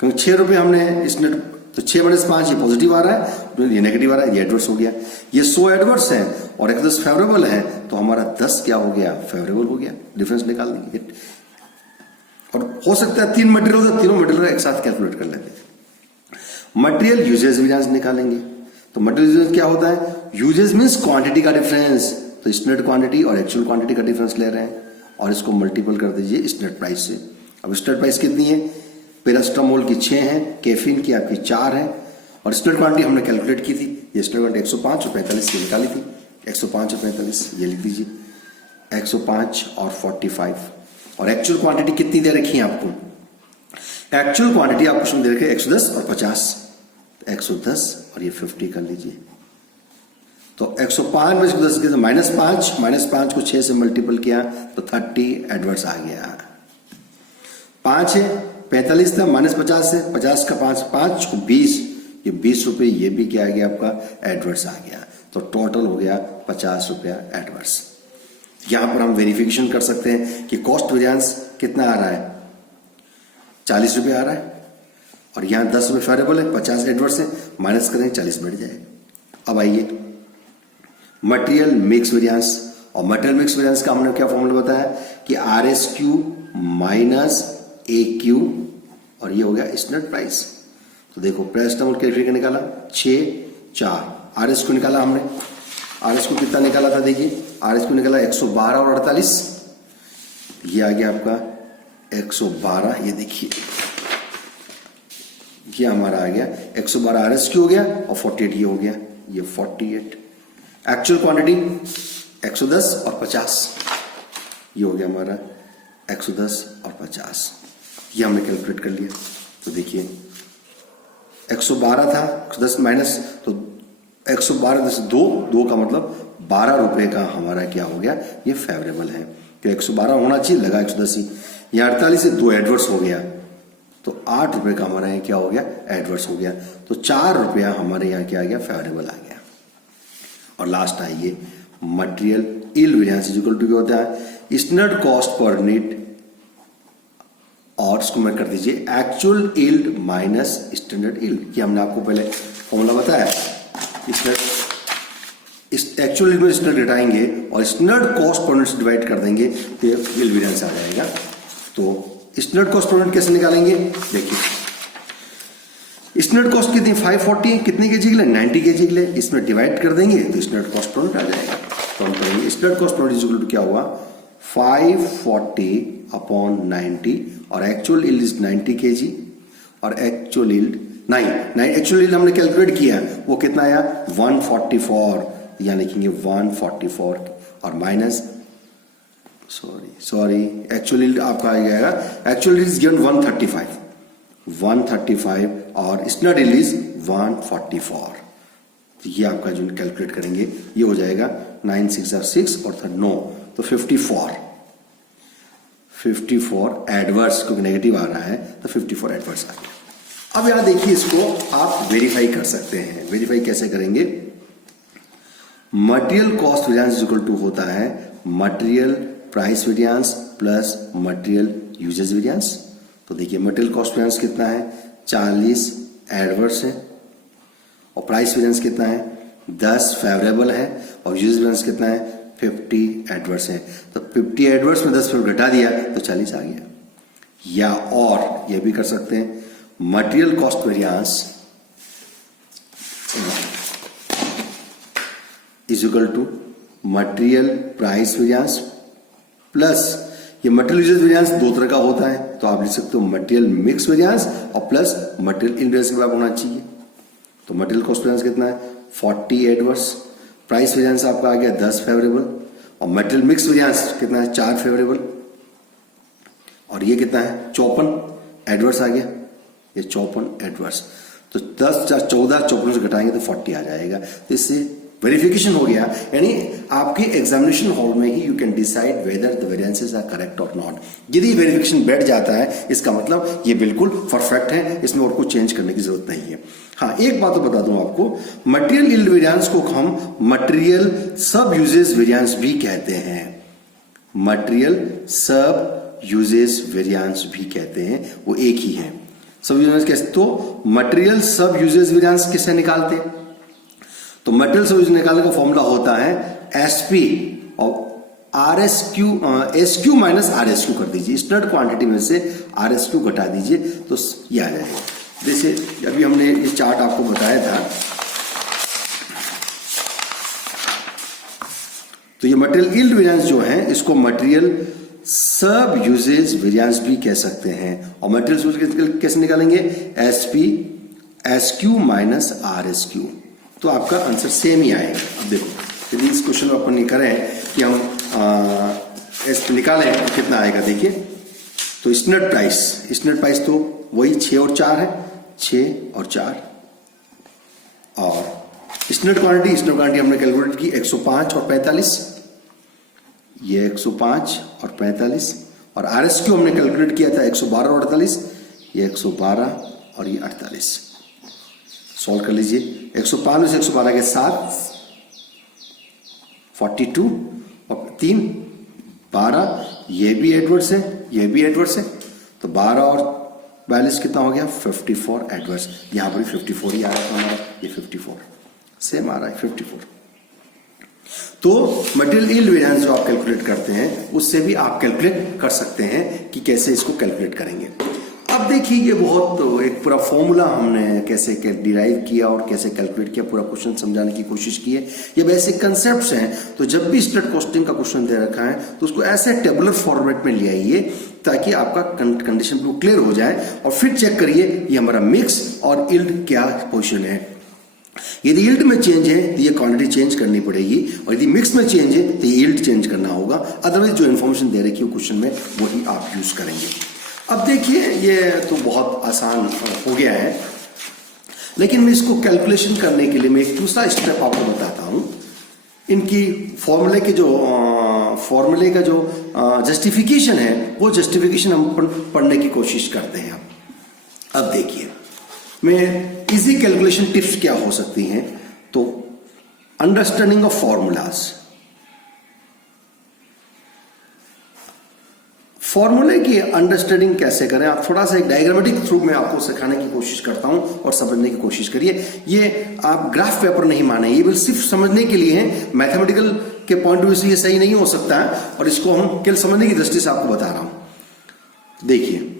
क्योंकि 6 रुपये हमने स्टैंडर्ड, तो 6 - 5 ये पॉजिटिव आ रहा है, ये नेगेटिव आ रहा है, ये एडवर्स हो गया। ये 100 एडवर्स है और 10 फेवरेबल है, तो हमारा 10 क्या हो गया, फेवरेबल हो गया। डिफरेंस निकाल देंगे, और हो सकता है 3 मटेरियल हो, तीनों मटेरियल एक साथ कैलकुलेट कर लेंगे। मटेरियल यूजेज वेरिएंस निकालेंगे। तो मटेरियल यूजेज क्या होता है, यूजेज मींस क्वांटिटी का डिफरेंस, तो स्टैंडर्ड क्वांटिटी और एक्चुअल क्वांटिटी का डिफरेंस ले रहे हैं, और इसको मल्टीपल कर दीजिए स्टैंडर्ड प्राइस से। अब स्टैंडर्ड प्राइस कितनी है, पैरासीटामोल की 6 है, कैफीन की आपकी 4 है, और स्टैंडर्ड क्वांटिटी हमने कैलकुलेट की थी, ये स्टैंडर्ड क्वांटिटी 105 और 45 की निकाली थी, 105 और 45 ये लिख दीजिए, 105 और 45। और एक्चुअल क्वांटिटी कितनी दे रखी है आपको, एक्चुअल क्वांटिटी आपको दे रखे 110 और 50, 110 और ये 50 कर लीजिए। तो 105 में 110 के -5 को 6 से मल्टीपल किया तो 30 एडवर्स आ गया। 5 है, 45 था, -50 से 50 का 5 को 20, ये 20 रुपये, ये भी क्या आ गया आपका, एडवर्स आ गया। तो टोटल हो गया 50 रुपया एडवर्स। यहां पर हम वेरिफिकेशन कर सकते हैं कि कॉस्ट वेरिएंस कितना आ रहा है, 40 रुपये आ रहा है, और यहां 10 रुपये फेवरेबल है, 50 एडवर्स है, माइनस करें 40 बढ़ जाएगा। अब आइए मटेरियल मिक्स वेरिएंस, और मटेरियल मिक्स वेरिएंस का हमने क्या फॉर्मूला बताया कि RSQ माइनस AQ, और ये हो गया स्टैंडर्ड प्राइस। तो देखो पैरासिटामोल कैलकुलेट निकाला 6 4, आरएस को निकाला हमने, आरएस को कितना निकाला था देखिए, आरएस को निकाला 112 और 48, ये आ गया आपका 112, ये देखिए ये हमारा आ गया 112 आरएस क्यू हो गया और 48 ये हो गया, ये 48। एक्चुअल क्वांटिटी 110 और 50, ये हो गया हमारा 110 और 50, ये हमने कैलकुलेट कर लिया। तो देखिए 112 था, 110 माइनस, तो 112 में से 2 का मतलब 12 रुपए का हमारा क्या हो गया, ये फेवरेबल है। तो 112 होना चाहिए, लगा 110 ही, यहाँ 48 से 2 एडवर्स हो गया, तो 8 रुपए का हमारा यहाँ क्या हो गया, एडवर्स हो गया। तो 4 रुपया हमारे यहाँ क्या आ गया, फेवरेबल आ गया। और लास्ट आइए material yield variance is equal to क्या होता है, स्टैंडर्ड कॉस्ट पर यूनिट, और इसको मैं कर दीजिए actual yield minus standard yield. ये हमने आपको पहले फॉर्मूला बताया, एक्चुअल यील्ड में स्टैंडर्ड घटाएंगे और स्टैंडर्ड कॉस्ट पर यूनिट से डिवाइड कर देंगे तो यील्ड वेरिएंस आ जाएगा। तो स्टैंडर्ड कॉस्ट पर यूनिट कैसे निकालेंगे, देखिए स्टैंडर्ड कॉस्ट कितनी 540, कितने केजी के लिए 90 केजी के लिए, इसमें डिवाइड कर देंगे तो स्टैंडर्ड कॉस्ट पर यूनिट आ जाएगा। तो हम करेंगे standard cost per unit is equal to क्या हुआ 540 अपॉन 90, और एक्चुअल यील्ड इज 90 केजी, और एक्चुअल यील्ड एक्चुअल यील्ड हमने कैलकुलेट किया, वो कितना आया 144, यहाँ लिखेंगे 144 और माइनस सॉरी एक्चुअल यील्ड आपका आ जाएगा, एक्चुअल यील्ड इज गिवन 135 और स्टैंडर्ड यील्ड इज 144। तो ये आपका जो कैलकुलेट करेंगे ये हो जाएगा 9 6 6 और 9, तो 54 एडवर्स, क्योंकि नेगेटिव आ रहा है तो 54 एडवर्स आ गया। अब यहां देखिए, इसको आप वेरीफाई कर सकते हैं। वेरीफाई कैसे करेंगे, material cost variance is equal to होता है material price variance plus material usage variance. तो देखिए मटेरियल कॉस्ट वेरिएंस कितना है 40 एडवर्स है, और प्राइस वेरिएंस कितना है 10 फेवरेबल है, और यूजेज वेरिएंस कितना है 50 एडवर्स है। तो 50 एडवर्स में 10 घटा दिया तो 40 आ गया। या और ये भी कर सकते हैं material cost variance is equal to material price variance plus, ये मटेरियल यूजेज वेरिएंस 2 तरह का होता है, तो आप लिख सकते हो मटेरियल मिक्स वेरिएंस और प्लस मटेरियल यील्ड वेरिएंस के बराबर होना चाहिए। तो मटेरियल कॉस्ट वेरिएंस कितना है 40 एडवर्स, प्राइस वेरिएंस आपका आ गया 10 फेवरेबल, और मटेरियल मिक्स वेरिएंस कितना है 4 फेवरेबल, और ये कितना है 54 एडवर्स आ गया, ये 54 एडवर्स। तो 10 14 54 से घटाएंगे तो 40 आ जाएगा। तो इससे वेरिफिकेशन हो गया, यानी आपके एग्जामिनेशन हॉल में ही you can decide whether the variances are correct और नॉट। यदि वेरिफिकेशन बैठ जाता है इसका मतलब ये बिल्कुल परफेक्ट है, इसमें और कुछ चेंज करने की जरूरत नहीं है। हाँ, एक बात तो बता दूं आपको, मटेरियल यील्ड वेरिएंस को हम मटेरियल सब यूजेज वेरिएंस भी कहते हैं, मटेरियल सब यूजेज वेरिएंस भी कहते हैं, वो एक ही है। सब यूजेज कैसे, तो मटेरियल सब यूजेज वेरिएंस किससे निकालते हैं, तो मटेरियल सब यूजेज निकालने का फॉर्मूला होता है एसपी और एसक्यू माइनस आरएसक्यू कर दीजिए, स्टैंडर्ड क्वांटिटी में से आरएसक्यू घटा दीजिए तो ये आ जाएगा। जैसे अभी हमने ये चार्ट आपको बताया था, तो ये मटेरियल यील्ड वेरिएंस जो है इसको मटेरियल सब यूजेज वेरिएंस भी कह सकते हैं। और मटेरियल यूजेज कैसे निकालेंगे, एसपी एसक्यू माइनस आरएसक्यू, तो आपका आंसर सेम ही आएगा। अब देखो यदि इस क्वेश्चन को अपन करें कि हम एस निकालें तो कितना आएगा, देखिए तो स्टैंडर्ड प्राइस तो वही 6 और 4 है, 6 और 4, और स्टैंडर्ड क्वांटिटी हमने कैलकुलेट की 105 और 45, ये 105 और 45, और आरएसक्यू हमने कैलकुलेट किया था 112 और 48, ये 112 और ये 48। सॉल्व कर लीजिए, 105 से 112 के साथ 42 और 3 12, ये भी एडवर्स है, ये भी एडवर्स है, तो 12 और 42 कितना हो गया 54 एडवर्स। यहां पर 54 ही आ रहा था हमारा, ये 54 सेम आ रहा है 54। तो मटेरियल यील्ड वेरिएंस जो आप कैलकुलेट करते हैं उससे भी आप कैलकुलेट कर सकते हैं कि कैसे इसको कैलकुलेट करेंगे। अब देखिए ये बहुत एक पूरा फॉर्मूला हमने कैसे डिराइव किया और कैसे कैलकुलेट किया, पूरा क्वेश्चन समझाने की कोशिश की है। ये बेसिक कंसेप्ट्स हैं। तो जब भी स्टैट कॉस्टिंग का क्वेश्चन दे रखा है तो उसको ऐसे टेबुलर फॉर्मेट में ले आइए ताकि आपका कंडीशन बिल्कुल क्लियर हो जाए, और फिर चेक करिए ये हमारा मिक्स और यील्ड क्या पोजिशन है। यदि यील्ड में चेंज है तो ये क्वांटिटी चेंज करनी पड़ेगी, और यदि मिक्स में चेंज है तो यील्ड चेंज करना होगा। अदरवाइज जो इन्फॉर्मेशन दे रखी है क्वेश्चन में वही आप यूज करेंगे। अब देखिए ये तो बहुत आसान हो गया है, लेकिन मैं इसको कैलकुलेशन करने के लिए मैं एक दूसरा स्टेप आपको बताता हूं। इनकी फॉर्मूले का जो जस्टिफिकेशन है वो जस्टिफिकेशन हम पढ़ने की कोशिश करते हैं। अब देखिए में इजी कैलकुलेशन टिप्स क्या हो सकती हैं। तो अंडरस्टैंडिंग ऑफ फॉर्मूलाज, फॉर्मूले की अंडरस्टैंडिंग कैसे करें, आप थोड़ा सा एक डायग्रामेटिक थ्रू में आपको सिखाने की कोशिश करता हूं और समझने की कोशिश करिए। ये आप ग्राफ पेपर नहीं माने, ये बस सिर्फ समझने के लिए है। मैथमेटिकल के पॉइंट ऑफ व्यू से ये सही नहीं हो सकता है, और इसको हम केवल समझने की दृष्टि से आपको बता रहा हूं। देखिए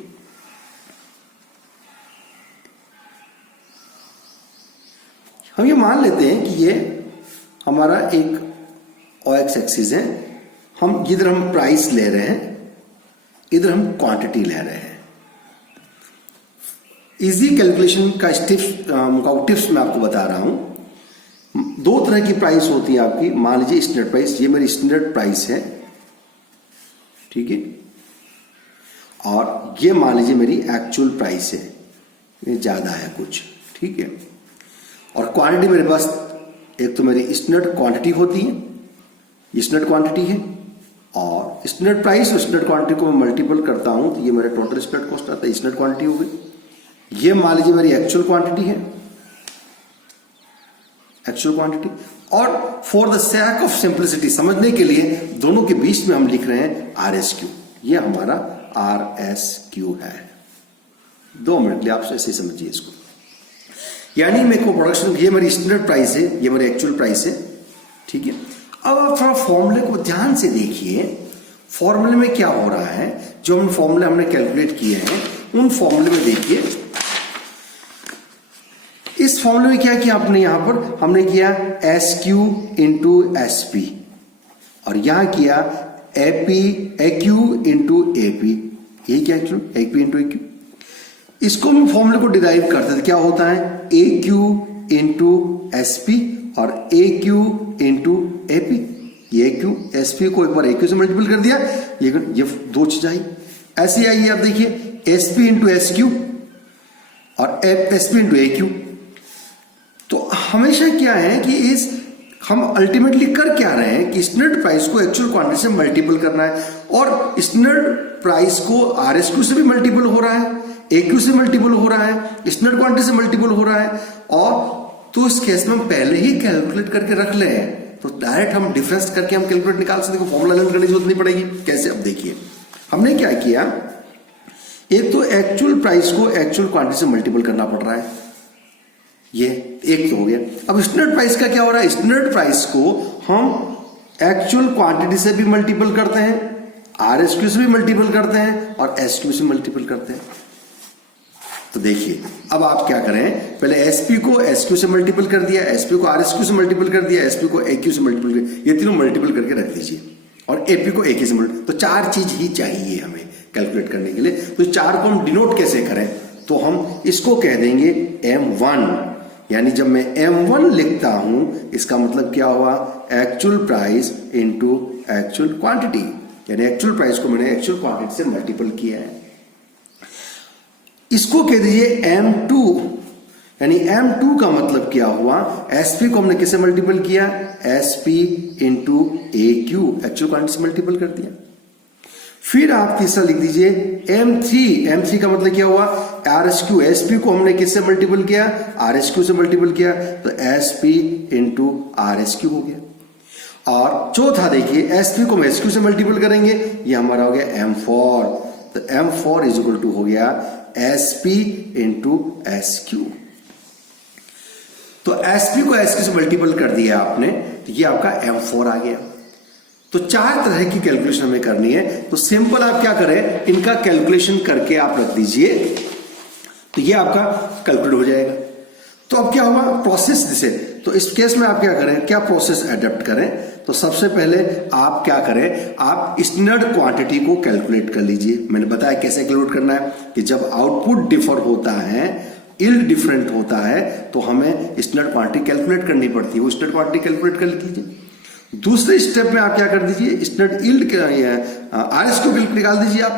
हम ये मान लेते हैं कि ये हमारा एक OX एक्सिस है। हम इधर हम प्राइस ले रहे हैं, इधर हम क्वांटिटी ले रहे हैं। इजी कैलकुलेशन का टिप्स मैं आपको बता रहा हूं। दो तरह की प्राइस होती है आपकी। मान लीजिए स्टैंडर्ड प्राइस, ये मेरी स्टैंडर्ड प्राइस है, ठीक है, और ये मान लीजिए मेरी एक्चुअल प्राइस है, ये ज्यादा है कुछ, ठीक है। और क्वांटिटी मेरे पास एक तो मेरी स्टैंडर्ड क्वांटिटी होती है, ये स्टैंडर्ड क्वांटिटी है, और स्टैंडर्ड प्राइस और स्टैंडर्ड क्वांटिटी को मैं मल्टीपल करता हूं तो ये मेरा टोटल स्टैंडर्ड कॉस्ट आता है, स्टैंडर्ड क्वांटिटी हो गई। ये मान लीजिए मेरी एक्चुअल क्वांटिटी है, एक्चुअल क्वांटिटी। और for the sake of simplicity, समझने के लिए दोनों के बीच में हम लिख रहे हैं RSQ। ये हमारा RSQ है। 2 मिनट लिए आप ऐसे समझिए इसको। यानी मेरे को प्रोडक्शन, ये मेरी स्टैंडर्ड प्राइस है, ये मेरी एक्चुअल प्राइस है, ठीक है। अब आप थोड़ा फॉर्मूले को ध्यान से देखिए। फॉर्मूले में क्या हो रहा है, जो हम फॉर्मूले हमने कैलकुलेट किए हैं उन फॉर्मूले में देखिए। इस फॉर्मूले में क्या किया आपने, यहां पर हमने किया SQ इंटू SP, और यहां किया AQ इंटू AP। यही क्या AQ इंटू AQ। इसको हम फॉर्मूले को डिराइव करते थे, क्या होता है AQ इंटू SP और AQ इंटू AP। ये AQ SP को एक बार AQ से मल्टीपल कर दिया, ये 2 चीज आई। ऐसी आई आप देखिए SP इंटू SQ और SP इंटू AQ। तो हमेशा क्या है कि इस हम अल्टीमेटली कर क्या रहे हैं कि स्टैंडर्ड प्राइस को एक्चुअल क्वांटिटी से मल्टीपल करना है, और स्टैंडर्ड प्राइस को RSQ से भी मल्टीपल हो रहा है, AQ से मल्टीपल हो रहा है, स्टैंडर्ड क्वांटिटी से मल्टीपल हो रहा है। और तो इस केस में हम पहले ही कैलकुलेट करके रख ले, तो डायरेक्ट हम डिफरेंस करके हम कैलकुलेट निकाल सकते हैं, फॉर्मूला लर्न करने की जरूरत नहीं पड़ेगी। कैसे, अब देखिए हमने क्या किया। एक तो एक्चुअल प्राइस को एक्चुअल क्वांटिटी से मल्टीपल करना पड़ रहा है, ये एक तो हो गया। अब स्टैंडर्ड प्राइस का क्या हो रहा है, स्टैंडर्ड प्राइस को हम एक्चुअल क्वांटिटी से भी मल्टीपल करते हैं, RSQ से भी मल्टीपल करते हैं, और SQ से मल्टीपल करते हैं। तो देखिए अब आप क्या करें, पहले SP को SQ से मल्टीपल कर दिया, SP को RSQ से मल्टीपल कर दिया, SP को AQ से मल्टीपल कर दिया, ये तीनों मल्टीपल करके रख दीजिए, और AP को AK से मल्टीपल। तो 4 चीज ही चाहिए हमें कैलकुलेट करने के लिए। तो 4 को हम डिनोट कैसे करें, तो हम इसको कह देंगे M1। यानी जब मैं M1 लिखता हूं इसका मतलब क्या हुआ, actual price into actual quantity, यानी एक्चुअल प्राइस को मैंने एक्चुअल क्वांटिटी से मल्टीपल किया है। इसको कह दीजिए M2, यानी M2 का मतलब क्या हुआ, SP को हमने किससे मल्टीपल किया, SP into AQ, actual quantity से मल्टीपल कर दिया। फिर आप तीसरा लिख दीजिए M3 का मतलब क्या हुआ, RSQ, SP को हमने किससे मल्टीपल किया, RSQ से मल्टीपल किया, तो SP इंटू RSQ हो गया। और चौथा देखिए SP को हम SQ से मल्टीपल करेंगे, ये हमारा हो गया M4, तो M4 इज इक्वल टू हो गया SP इंटू SQ। तो SP को SQ से मल्टीपल कर दिया आपने, तो ये आपका M4 आ गया। तो 4 तरह की कैलकुलेशन हमें करनी है। तो सिंपल आप क्या करें, इनका कैलकुलेशन करके आप रख दीजिए, तो ये आपका कैलकुलेट हो जाएगा। तो अब क्या होगा, प्रोसेस जिसे, तो इस केस में आप क्या करें, क्या प्रोसेस एडप्ट करें। तो सबसे पहले आप क्या करें, आप स्टैंडर्ड क्वांटिटी को कैलकुलेट कर लीजिए। मैंने बताया कैसे कैलकुलेट करना है कि जब आउटपुट डिफर होता है, यील्ड डिफरेंट होता है, तो हमें स्टैंडर्ड क्वांटिटी कैलकुलेट करनी पड़ती है। वो स्टैंडर्ड क्वांटिटी कैलकुलेट कर लीजिए। दूसरे स्टेप में आप क्या कर दीजिए, स्टैंडर्ड यील्ड आरएस को निकाल दीजिए। आप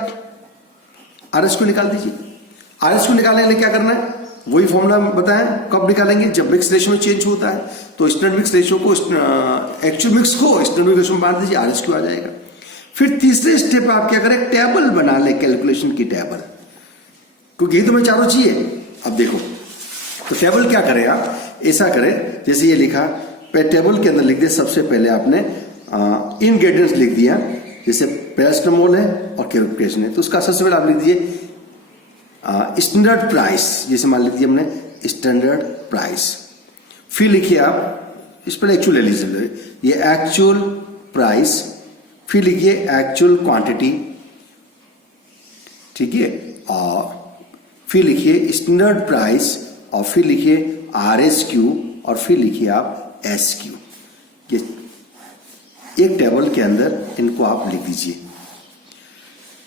आरएस को निकाल दीजिए। आरएस को निकालने के लिए क्या करना है, वही फॉर्मूला बताएं। कब निकालेंगे, जब मिक्स रेशियो में चेंज होता है। तो स्टैंडर्ड मिक्स रेशियो को एक्चुअल मिक्स को स्टैंडर्ड रेशियो में बांट दीजिए, आरएस क्यू आ जाएगा। फिर तीसरे स्टेप पे आप क्या करें, टेबल बना ले, कैलकुलेशन की टेबल, क्योंकि ये तो मैं चारों चाहिए। अब देखो, तो टेबल क्या करें, आप ऐसा करें जैसे ये लिखा, टेबल के अंदर लिख दिया, सबसे पहले आपने इनग्रेडिएंट्स लिख दिया, जैसे पैरास्टामोल है और कैल्कुलेशन है, तो उसका सबसे पहले आप लिख दीजिए स्टैंडर्ड प्राइस। जैसे मान लीजिए हमने स्टैंडर्ड प्राइस, फिर लिखिए आप इस पर एक्चुअल ले लीजिए, ये एक्चुअल प्राइस, फिर लिखिए एक्चुअल क्वांटिटी, ठीक है, और फिर लिखिए स्टैंडर्ड प्राइस, और फिर लिखिए आरएस क्यू, और फिर लिखिए आप एस क्यू। ये एक टेबल के अंदर इनको आप लिख दीजिए,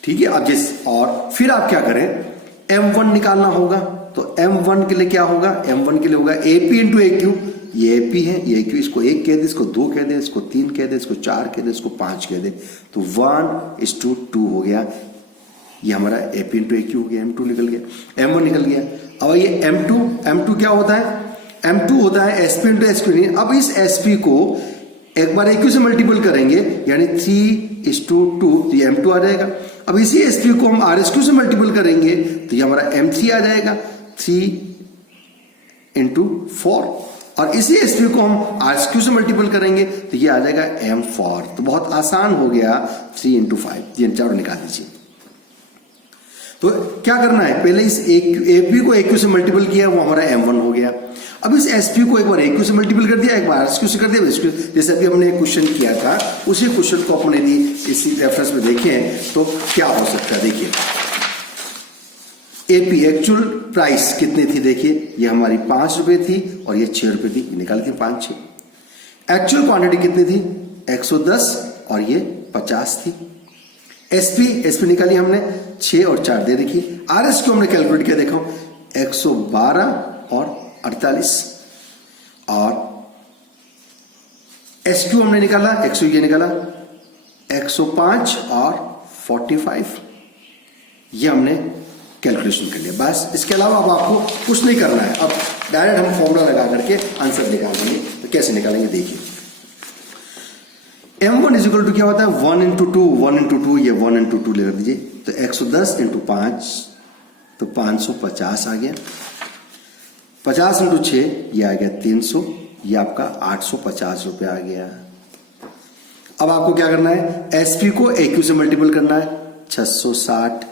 ठीक है। अब जैसे, और फिर आप क्या करें, M1 निकालना होगा। तो M1 के लिए क्या होगा, M1 के लिए होगा AP इंटू AQ। ये AP है, ये AQ, इसको 1 कह दे, इसको 2 कह दे, इसको 3 कह दे, इसको 4 कह दे, इसको 5 कह दे, तो 1:2 हो गया। ये हमारा AP इंटू AQ हो गया, M2 निकल गया, M1 निकल गया। अब ये M2 क्या होता है, M2 होता है SP इंटू SQ। अब इस SP को एक बार AQ से मल्टीपल करेंगे, यानी 3:2, तो ये M2 आ जाएगा। अब इसी SP को हम RSQ से मल्टीपल करेंगे, तो ये हमारा M3 आ जाएगा, 3 इंटू 4। और इसी SP को हम RSQ से मल्टीपल करेंगे, तो ये आ जाएगा M4। तो बहुत आसान हो गया, 3 इंटू 5, ये चारों निकाल दीजिए। तो क्या करना है, पहले इस AP को AQ से मल्टीपल किया, वो हमारा M1 हो गया। अब इस SP को एक बार AQ से मल्टीपल कर दिया, एक बार RSQ से कर दिया, जैसे अभी हमने एक क्वेश्चन किया था, उसी क्वेश्चन को अपने इसी रेफरेंस में देखें तो क्या हो सकता है। देखिए AP एक्चुअल प्राइस कितनी थी, देखिए ये हमारी 5 रुपए थी और ये 6 रुपए थी, निकाली थी 5 6। एक्चुअल क्वांटिटी कितनी थी, 110 और ये 50 थी। SP निकाली हमने 6 और 4 दे रखी। RS को हमने कैलकुलेट किया, देखो 112 और 48, और SQ हमने निकाला, 100 ये निकाला, 105 और 45, ये हमने कैलकुलेशन कर लिया। बस इसके अलावा अब आपको कुछ नहीं करना है। अब डायरेक्ट हम फॉर्मूला लगा करके आंसर निकालेंगे। तो कैसे निकालेंगे, देखिए M1 इज इक्वल टू क्या होता है, 1 इंटू 2, 1 इंटू 2, ये 1 इंटू 2 ले दीजिए, तो 110 इंटू 5, तो 550 आ गया। 50 इंटू 6, ये आ गया 300, ये आपका 850 रुपये आ गया। अब आपको क्या करना है, SP को AQ से मल्टीपल करना है, 660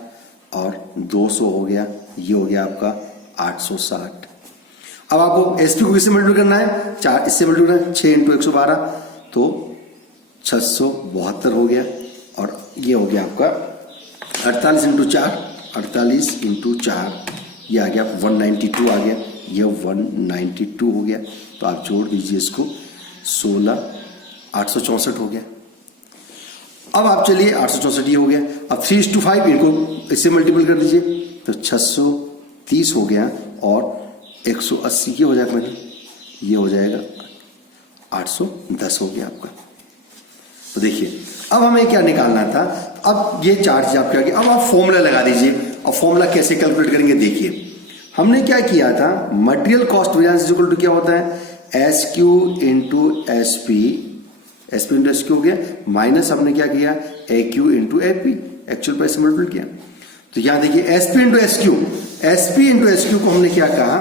और 200 हो गया, ये हो गया आपका 860। अब आपको SP को किससे मल्टीपल करना है, 4 इससे मल्टीपल करना है, 6 इंटू 112, तो 672 हो गया, और ये हो गया आपका 48 इंटू 4, 48 इंटू 4, ये आ गया 192 आ गया, ये 192 हो गया। तो आप जोड़ दीजिए इसको, 16 864 हो गया। अब आप चलिए 864 ये हो गया। अब 3:5 इनको इससे मल्टीपल कर दीजिए, तो 630 हो गया, और 180 ये हो जाएगा, ये हो जाएगा 810 हो गया आपका। तो देखिए अब हमें क्या निकालना था, अब ये चार चीज आपके आगे। अब आप फॉर्मूला लगा दीजिए। अब फॉर्मूला कैसे कैलकुलेट करेंगे, देखिए हमने क्या किया था, material cost variance is equal to क्या होता है, SQ into SP, SP into SQ हो गया, माइनस हमने क्या किया, AQ into AP, actual price से मल्टीपल किया। तो यहां देखिए SP into SQ, SP into SQ को हमने क्या कहा,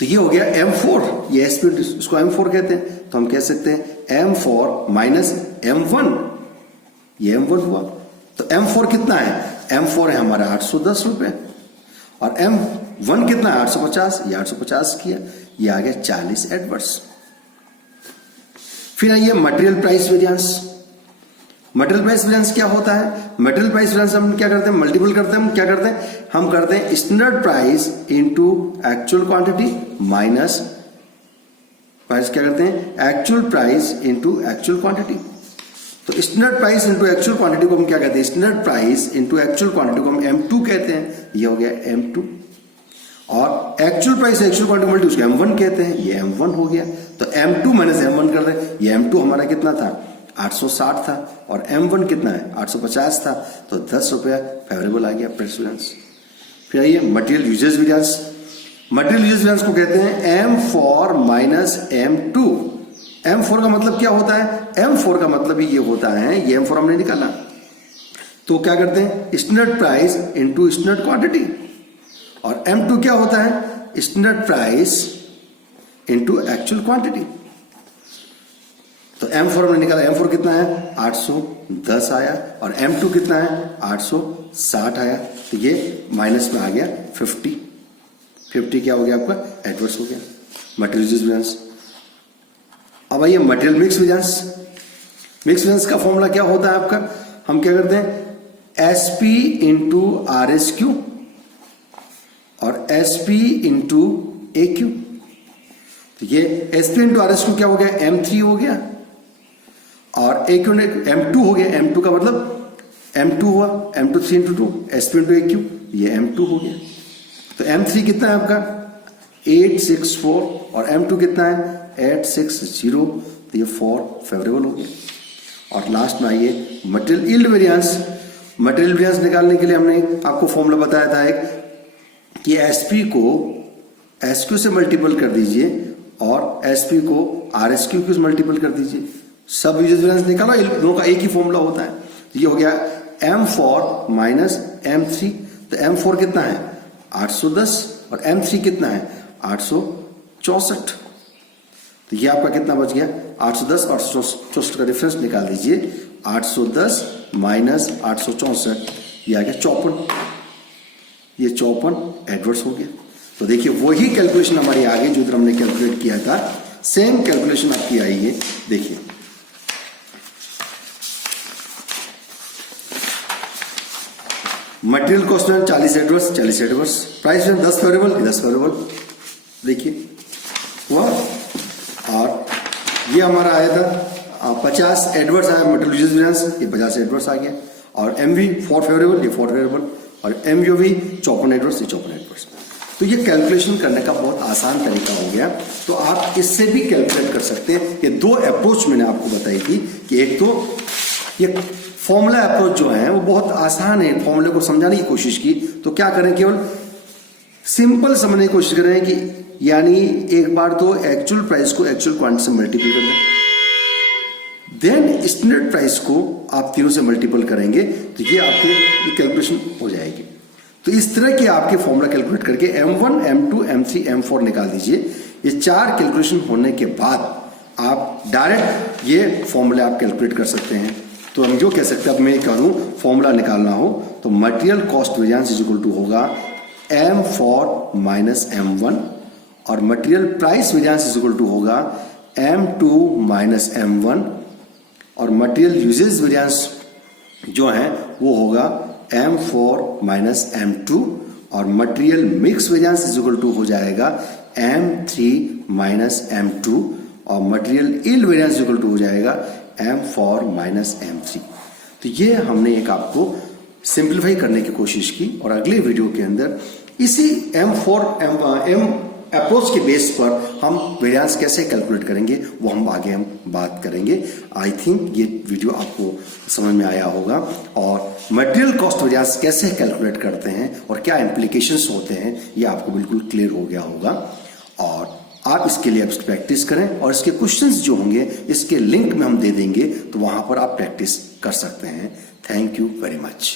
तो ये हो गया M4, ये SP इसको M4 कहते हैं, तो हम कह सकते हैं M4 माइनस M1, ये M1 हुआ। तो M4 कितना है, M4 है हमारा 810 रुपए, और M1 कितना है 850, ये 850 किया, ये आ गया 40 एडवर्स। फिर आइए material price variance, material price variance क्या होता है? मटेरियल प्राइस वेरिएंस हम क्या करते हैं? मल्टीपल करते हैं। हम क्या करते हैं? हम करते हैं standard price into actual quantity minus price, क्या करते हैं? Actual price into actual quantity. तो standard price into actual quantity को हम क्या कहते हैं? Standard price into actual quantity को हम M2 कहते हैं। ये हो गया M2। और actual price actual quantity multi उसको M1 कहते हैं। ये M1 हो गया। तो M2 माइनस M1 कर रहे हैं। ये M2 हमारा कितना था? 860 था। और M1 कितना है? 850 था। तो 10 रुपया फेवरेबल आ गया प्राइस वेरिएंस। फिर आइए material usage variance. Material usage variance को कहते हैं M4 माइनस M2। M4 का मतलब क्या होता है? M4 का मतलब ये होता है, ये M4 हमने निकाला, तो क्या करते हैं? Standard price into standard quantity. और M2 क्या होता है? Standard price into actual quantity. तो M4 हमने निकाला, M4 कितना है? 810 आया। और M2 कितना है? 860 आया। तो ये माइनस में आ गया 50। 50 क्या हो गया आपका? एडवर्स हो गया मटेरियल यूजेज वेरिएंस। अब आइए material mix variance. Mix variance का फॉर्मूला क्या होता है आपका? हम क्या करते हैं? SP इंटू RSQ और SP इंटू AQ। तो ये SP इंटू RSQ क्या हो गया? M3 हो गया। और AQ ने M2 हो गया। M2 का मतलब M2 हुआ। M2 3 into 2 SP into AQ, ये M2 हो गया। तो M3 कितना है आपका? 864 और M2 कितना है? 860। तो ये 4 फेवरेबल हो गया। और लास्ट में आइए material yield variance. Material variance निकालने के लिए हमने आपको फॉर्मूला बताया था एक, कि SP को SQ से मल्टीपल कर दीजिए और SP को RSQ से मल्टीपल कर दीजिए। सब यूजेज वेरिएंस निकालो, इन दोनों का एक ही फॉर्मूला होता है। तो ये हो गया M4 माइनस M3। तो M4 कितना है? 810 और M3 कितना है? 864। तो ये आपका कितना बच गया? 810 और 864 का डिफरेंस निकाल दीजिए। 810 माइनस 864, ये आ गया 54। ये 54 एडवर्स हो गया। तो देखिए वही कैलकुलेशन हमारी आ गई जो इधर हमने कैलकुलेट किया था, सेम कैलकुलेशन आपकी आई है। देखिए मटेरियल कॉस्ट में 40 एडवर्स, 40 एडवर्स। प्राइस में 10 फेवरेबल, 10 फेवरेबल। देखिए हुआ। और ये हमारा आया था 50 एडवर्स आया मटेरियल यूजेज वेरिएंस, ये 50 एडवर्स आ गया। और MV 4 फेवरेबल, ये 4 फेवरेबल। और MUV 54 एडवर्स, ये 54 एडवर्स। तो ये कैलकुलेशन करने का बहुत आसान तरीका हो गया। तो आप इससे भी कैलकुलेट कर सकते हैं। ये दो अप्रोच मैंने आपको बताई थी कि एक तो ये फॉर्मूला अप्रोच जो है वो बहुत आसान है, फॉर्मूले को समझाने की कोशिश की। तो क्या करें? केवल सिंपल समझने की कोशिश करें कि यानी एक बार तो एक्चुअल प्राइस को एक्चुअल क्वांटिटी से मल्टीपल कर दें, देन स्टैंडर्ड प्राइस को आप तीनों से मल्टीपल करेंगे तो ये आपके कैलकुलेशन हो जाएगी। तो इस तरह के आपके फॉर्मूला कैलकुलेट करके M1, M2, M3, M4 निकाल दीजिए। ये 4 कैलकुलेशन होने के बाद आप डायरेक्ट ये फॉर्मूले आप कैलकुलेट कर सकते हैं। तो हम जो कह सकते हैं, अब मैं करूं फॉर्मूला निकालना हो तो material cost variance is equal to होगा M4 माइनस M1 और material price variance is equal to होगा M2 माइनस M1 और मटेरियल यूजेज वेरिएंस जो है वो होगा M4 माइनस M2 और material mix variance is equal to हो जाएगा M3 माइनस M2 और material yield variance is equal to हो जाएगा M4 माइनस M3। तो ये हमने एक आपको सिंप्लीफाई करने की कोशिश की और अगले वीडियो के अंदर इसी M अप्रोच के बेस पर हम वेरिएंस कैसे कैलकुलेट करेंगे वो हम आगे बात करेंगे। आई थिंक ये वीडियो आपको समझ में आया होगा और मटेरियल कॉस्ट वेरिएंस कैसे कैलकुलेट करते हैं और क्या इम्प्लीकेशंस होते हैं ये आपको बिल्कुल क्लियर हो गया होगा। और आप इसके लिए अब प्रैक्टिस करें और इसके क्वेश्चंस जो होंगे इसके लिंक में हम दे देंगे, तो वहां पर आप प्रैक्टिस कर सकते हैं। Thank you very much.